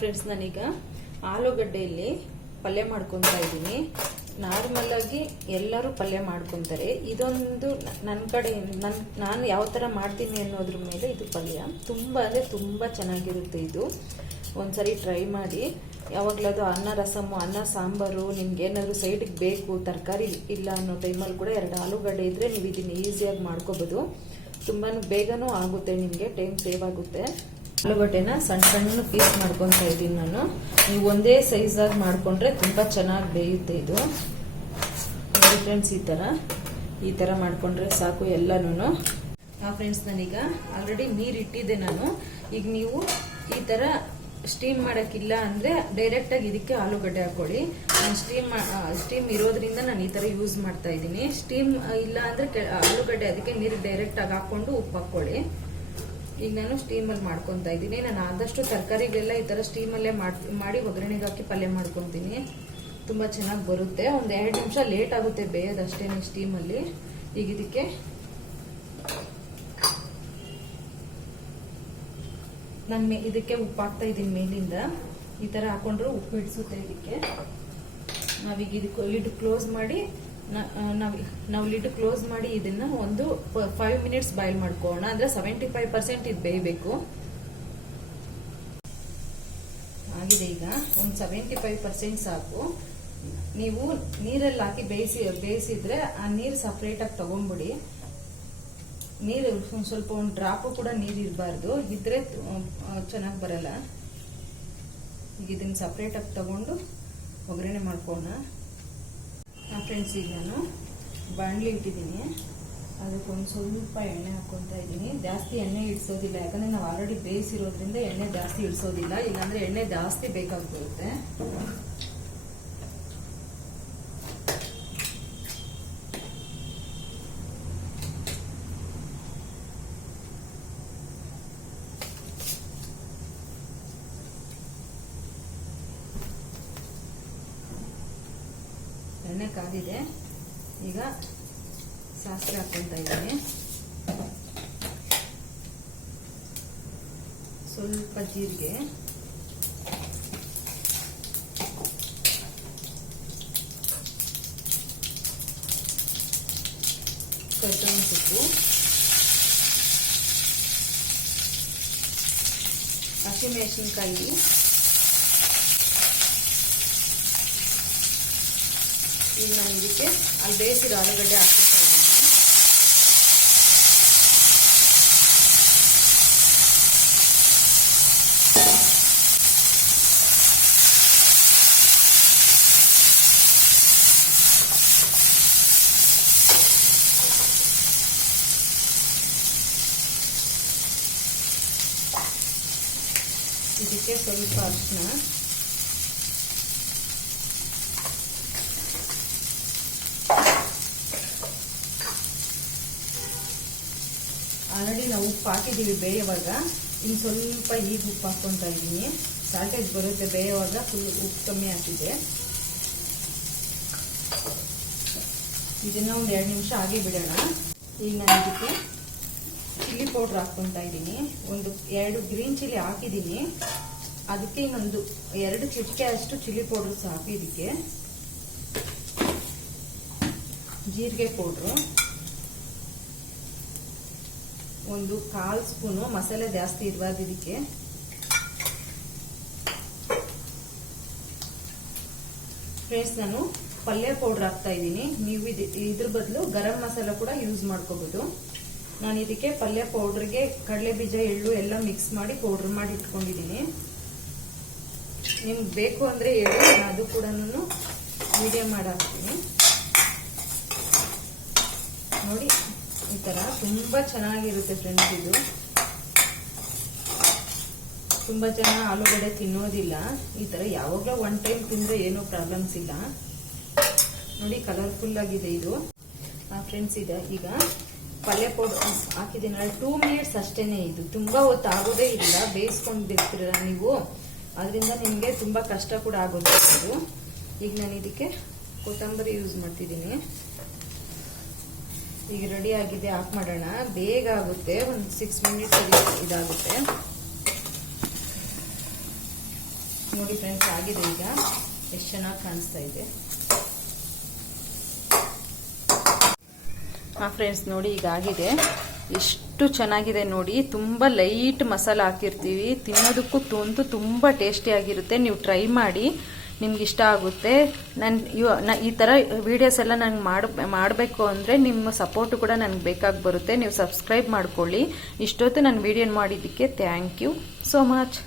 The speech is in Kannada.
ಫ್ರೆಂಡ್ಸ್, ನಾನೀಗ ಆಲೂಗಡ್ಡೆಯಲ್ಲಿ ಪಲ್ಯ ಮಾಡ್ಕೊತಾ ಇದ್ದೀನಿ. ನಾರ್ಮಲ್ ಆಗಿ ಎಲ್ಲರೂ ಪಲ್ಯ ಮಾಡ್ಕೊತಾರೆ. ಇದೊಂದು ನನ್ನ ಕಡೆ ನಾನು ಯಾವ ಥರ ಮಾಡ್ತೀನಿ ಅನ್ನೋದ್ರ ಮೇಲೆ ಇದು ಪಲ್ಯ ತುಂಬ ಅಂದರೆ ತುಂಬ ಚೆನ್ನಾಗಿರುತ್ತೆ. ಇದು ಒಂದ್ಸರಿ ಟ್ರೈ ಮಾಡಿ. ಯಾವಾಗಲಾದ್ರು ಅನ್ನ ರಸಮ್ಮು, ಅನ್ನ ಸಾಂಬಾರು, ನಿಮ್ಗೆ ಏನಾದರೂ ಸೈಡಿಗೆ ಬೇಕು, ತರಕಾರಿ ಇಲ್ಲ ಅನ್ನೋ ಟೈಮಲ್ಲಿ ಕೂಡ 2 ಆಲೂಗಡ್ಡೆ ಇದ್ದರೆ ನೀವು ಇದನ್ನು ಈಸಿಯಾಗಿ ಮಾಡ್ಕೋಬೋದು. ತುಂಬಾ ಬೇಗನೂ ಆಗುತ್ತೆ, ನಿಮಗೆ ಟೈಮ್ ಸೇವ್ ಆಗುತ್ತೆ. ಆಲೂಗಡ್ಡೆನ ಸಣ್ಣ ಸಣ್ಣ ಪೀಸ್ ಮಾಡ್ಕೊತಾ ಇದ್ದೀನಿ ನಾನು. ನೀವು ಒಂದೇ ಸೈಜಾಗಿ ಮಾಡ್ಕೊಂಡ್ರೆ ತುಂಬ ಚೆನ್ನಾಗಿ ಬೇಯುತ್ತೆ ಇದು. ನೋಡಿ ಫ್ರೆಂಡ್ಸ್, ಈ ಥರ ಮಾಡ್ಕೊಂಡ್ರೆ ಸಾಕು ಎಲ್ಲನೂ. ಫ್ರೆಂಡ್ಸ್, ನಾನೀಗ ಆಲ್ರೆಡಿ ನೀರು ಇಟ್ಟಿದ್ದೆ ನಾನು. ಈಗ ನೀವು ಈ ಥರ ಸ್ಟೀಮ್ ಮಾಡೋಕ್ಕಿಲ್ಲ ಅಂದರೆ ಡೈರೆಕ್ಟಾಗಿ ಇದಕ್ಕೆ ಆಲೂಗಡ್ಡೆ ಹಾಕೊಳ್ಳಿ. ನಾನು ಸ್ಟೀಮ್ ಇರೋದ್ರಿಂದ ನಾನು ಈ ಥರ ಯೂಸ್ ಮಾಡ್ತಾ ಇದ್ದೀನಿ. ಸ್ಟೀಮ್ ಇಲ್ಲ ಅಂದರೆ ಆಲೂಗಡ್ಡೆ ಅದಕ್ಕೆ ನೀರು ಡೈರೆಕ್ಟಾಗಿ ಹಾಕ್ಕೊಂಡು ಉಪ್ಪು ಹಾಕ್ಕೊಳ್ಳಿ. ಈಗ ನಾನು ಸ್ಟೀಮಲ್ಲಿ ಮಾಡ್ಕೊತಾ ಇದ್ದೀನಿ. ನಾನು ಆದಷ್ಟು ತರಕಾರಿಗೆಲ್ಲ ಈ ಥರ ಸ್ಟೀಮಲ್ಲೇ ಮಾಡಿ ಒಗ್ಗರಣೆಗೆ ಹಾಕಿ ಪಲ್ಯ ಮಾಡ್ಕೊತೀನಿ. ತುಂಬ ಚೆನ್ನಾಗಿ ಬರುತ್ತೆ. ಒಂದು 2 ನಿಮಿಷ ಲೇಟ್ ಆಗುತ್ತೆ ಬೇಯೋದಷ್ಟೇ ಸ್ಟೀಮಲ್ಲಿ. ಈಗ ಇದಕ್ಕೆ ಇದಕ್ಕೆ ಉಪ್ಪು ಹಾಕ್ತಾ ಇದ್ದೀನಿ ಮೇಲಿಂದ. ಈ ಥರ ಹಾಕೊಂಡ್ರೆ ಉಪ್ಪು ಹಿಡಿಸುತ್ತೆ ಇದಕ್ಕೆ. ನಾವೀಗ ಇದಕ್ಕೆ ಲಿಡ್ ಕ್ಲೋಸ್ ಮಾಡಿ ನಾವು ಲಿಡ್ ಕ್ಲೋಸ್ ಮಾಡಿ ಇದನ್ನ ಒಂದು 5 ಮಿನಿಟ್ಸ್ ಬಾಯ್ಲ್ ಮಾಡ್ಕೊಳ್ಳೋಣ. ಅಂದ್ರೆ 75% ಇದು ಬೇಯಬೇಕು. ಆಗಿದೆ. ಈಗ ಒಂದು 75% ಸಾಕು. ನೀವು ನೀರಲ್ಲಿ ಹಾಕಿ ಬೇಯಿಸಿದ್ರೆ ಆ ನೀರು ಸಪ್ರೇಟ್ ಆಗಿ ತಗೊಂಡ್ಬಿಡಿ. ನೀರು ಸ್ವಲ್ಪ ಒಂದು ಡ್ರಾಪು ಕೂಡ ನೀರು ಇರಬಾರ್ದು, ಇದ್ರೆ ಚೆನ್ನಾಗಿ ಬರಲ್ಲ. ಈಗ ಇದನ್ನ ಸಪ್ರೇಟ್ ಆಗಿ ತಗೊಂಡು ಒಗ್ಗರಣೆ ಮಾಡ್ಕೋಣ. ಫ್ರೆಂಡ್ಸ್, ಈಗ ನಾನು ಬಾಣಲಿ ಇಟ್ಟಿದ್ದೀನಿ. ಅದಕ್ಕೊಂದು ಸ್ವಲ್ಪ ಎಣ್ಣೆ ಹಾಕ್ಕೊತಾ ಇದ್ದೀನಿ. ಜಾಸ್ತಿ ಎಣ್ಣೆ ಇಡ್ಸೋದಿಲ್ಲ, ಯಾಕಂದ್ರೆ ನಾವು ಆಲ್ರೆಡಿ ಬೇಯಿಸಿರೋದ್ರಿಂದ ಎಣ್ಣೆ ಜಾಸ್ತಿ ಇಡ್ಸೋದಿಲ್ಲ. ಇಲ್ಲಾಂದ್ರೆ ಎಣ್ಣೆ ಜಾಸ್ತಿ ಬೇಕಾಗ್ಬಿಡುತ್ತೆ. ಎಣ್ಣೆ ಕಾದಿದೆ. ಈಗ ಸಾಸಿವೆ ಹಾಕ್ಕೊತಾ ಇದ್ದೀನಿ. ಸ್ವಲ್ಪ ಜೀರಿಗೆ, ಕೊತ್ತಂಬರಿ ಸೊಪ್ಪು, ಹಸಿಮೆಣಸಿನಕಾಯಿ, ಈಗ ನಾನು ಇದಕ್ಕೆ ಅಲ್ಲಿ ಬೇಯಿಸಿರೋ ಆಲೂಗಡ್ಡೆ ಹಾಕ್ತಾ ಇದ್ದೀನಿ. ಇದಕ್ಕೆ ಸ್ವಲ್ಪ ಅರಿಶಿನ, ಆಲ್ರೆಡಿ ನಾವು ಉಪ್ಪು ಹಾಕಿದ್ದೀವಿ ಬೇಯುವಾಗ. ಇನ್ನು ಸ್ವಲ್ಪ ಈಗ ಉಪ್ಪು ಹಾಕ್ಕೊತಾ ಇದ್ದೀನಿ. ಸಾಲ್ಟೇಜ್ ಬರುತ್ತೆ ಬೇಯುವಾಗ. ಫುಲ್ ಉಪ್ಪು ಕಮ್ಮಿ ಹಾಕಿದೆ. ಇದನ್ನ ಒಂದು 2 ನಿಮಿಷ ಹಾಗೆ ಬಿಡೋಣ. ಈಗ ನಾನು ಇದಕ್ಕೆ ಚಿಲ್ಲಿ ಪೌಡ್ರ್ ಹಾಕ್ಕೊತಾ ಇದ್ದೀನಿ. ಒಂದು 2 ಗ್ರೀನ್ ಚಿಲ್ಲಿ ಹಾಕಿದ್ದೀನಿ. ಅದಕ್ಕೆ ಇನ್ನೊಂದು 2 ಚಿಟಿಕೆ ಅಷ್ಟು ಚಿಲ್ಲಿ ಪೌಡ್ರ್ ಸಾಕು. ಇದಕ್ಕೆ ಜೀರಿಗೆ ಪೌಡ್ರು, ಒಂದು 1/4 ಸ್ಪೂನು. ಮಸಾಲೆ ಜಾಸ್ತಿ ಇರಬಾರ್ದು ಇದಕ್ಕೆ. ಫ್ರೆಂಡ್ಸ್, ನಾನು ಪಲ್ಯ ಪೌಡರ್ ಹಾಕ್ತಾ ಇದ್ದೀನಿ. ನೀವು ಇದ್ರ ಬದಲು ಗರಂ ಮಸಾಲ ಕೂಡ ಯೂಸ್ ಮಾಡ್ಕೋಬಹುದು. ನಾನು ಇದಕ್ಕೆ ಪಲ್ಯ ಪೌಡರ್ಗೆ ಕಡಲೆ ಬೀಜ, ಎಳ್ಳು ಎಲ್ಲ ಮಿಕ್ಸ್ ಮಾಡಿ ಪೌಡರ್ ಮಾಡಿ ಇಟ್ಕೊಂಡಿದ್ದೀನಿ. ನಿಮ್ಗೆ ಬೇಕು ಅಂದ್ರೆ ಹೇಳಿ, ನಾನು ಅದು ಕೂಡ ವಿಡಿಯೋ ಮಾಡಿ ಹಾಕ್ತೀನಿ. ನೋಡಿ, ಈ ತರ ತುಂಬಾ ಚೆನ್ನಾಗಿರುತ್ತೆ ಫ್ರೆಂಡ್ಸ್. ಇದು ತುಂಬಾ ಜನ ಆಲೂಗಡ್ಡೆ ತಿನ್ನೋದಿಲ್ಲ. ಈ ತರ ಯಾವಾಗಲೂ 1 ಟೈಮ್ ತಿಂದ್ರೆ ಏನೋ ಪ್ರಾಬ್ಲಮ್ಸ್ ಇಲ್ಲ. ನೋಡಿ, ಕಲರ್ಫುಲ್ ಆಗಿದೆ ಇದು. ಫ್ರೆಂಡ್ಸ್, ಈಗ ಪಲ್ಯ ಪೌಡರ್ ಹಾಕಿದ್ದೀನಲ್ಲ, 2 ಮಿನಿಟ್ಸ್ ಅಷ್ಟೇನೆ. ಇದು ತುಂಬಾ ಹೊತ್ತು ಆಗೋದೇ ಇಲ್ಲ. ಬೇಯಿಸ್ಕೊಂಡಿರ್ತೀರಲ್ಲ ನೀವು, ಅದರಿಂದ ನಿಮಗೆ ತುಂಬಾ ಕಷ್ಟ ಕೂಡ ಆಗೋದು ಇದು. ಈಗ ನಾನು ಇದಕ್ಕೆ ಕೊತ್ತಂಬರಿ ಯೂಸ್ ಮಾಡ್ತಿದ್ದೀನಿ. ಈಗ ರೆಡಿ ಆಗಿದೆ. ಆಫ್ ಮಾಡೋಣ. ಬೇಗ ಆಗುತ್ತೆ, ಒಂದು 6 ಮಿನಿಟ್ಸ್ ಇದಾಗುತ್ತೆ. ನೋಡಿ ಫ್ರೆಂಡ್ಸ್, ಆಗಿದೆ ಈಗ. ಎಷ್ಟು ಚೆನ್ನಾಗಿ ಕಾಣಿಸ್ತಾ ಇದೆ. ಫ್ರೆಂಡ್ಸ್ ನೋಡಿ, ಈಗ ಆಗಿದೆ. ಎಷ್ಟು ಚೆನ್ನಾಗಿದೆ ನೋಡಿ. ತುಂಬ ಲೈಟ್ ಮಸಾಲ ಹಾಕಿರ್ತೀವಿ, ತಿನ್ನೋದಕ್ಕೂ ತುಂಬ ಟೇಸ್ಟಿಯಾಗಿರುತ್ತೆ. ನೀವು ಟ್ರೈ ಮಾಡಿ, ನಿಮ್ಗೆ ಇಷ್ಟ ಆಗುತ್ತೆ. ಈ ಥರ ವಿಡಿಯೋಸ್ ಎಲ್ಲ ನಂಗೆ ಮಾಡಬೇಕು ಅಂದರೆ ನಿಮ್ಮ ಸಪೋರ್ಟು ಕೂಡ ನನಗೆ ಬೇಕಾಗಿ ಬರುತ್ತೆ. ನೀವು ಸಬ್ಸ್ಕ್ರೈಬ್ ಮಾಡ್ಕೊಳ್ಳಿ. ಇಷ್ಟೊತ್ತು ನಾನು ವಿಡಿಯೋ ಮಾಡಿದ್ದಕ್ಕೆ ಥ್ಯಾಂಕ್ ಯು ಸೋ ಮಚ್.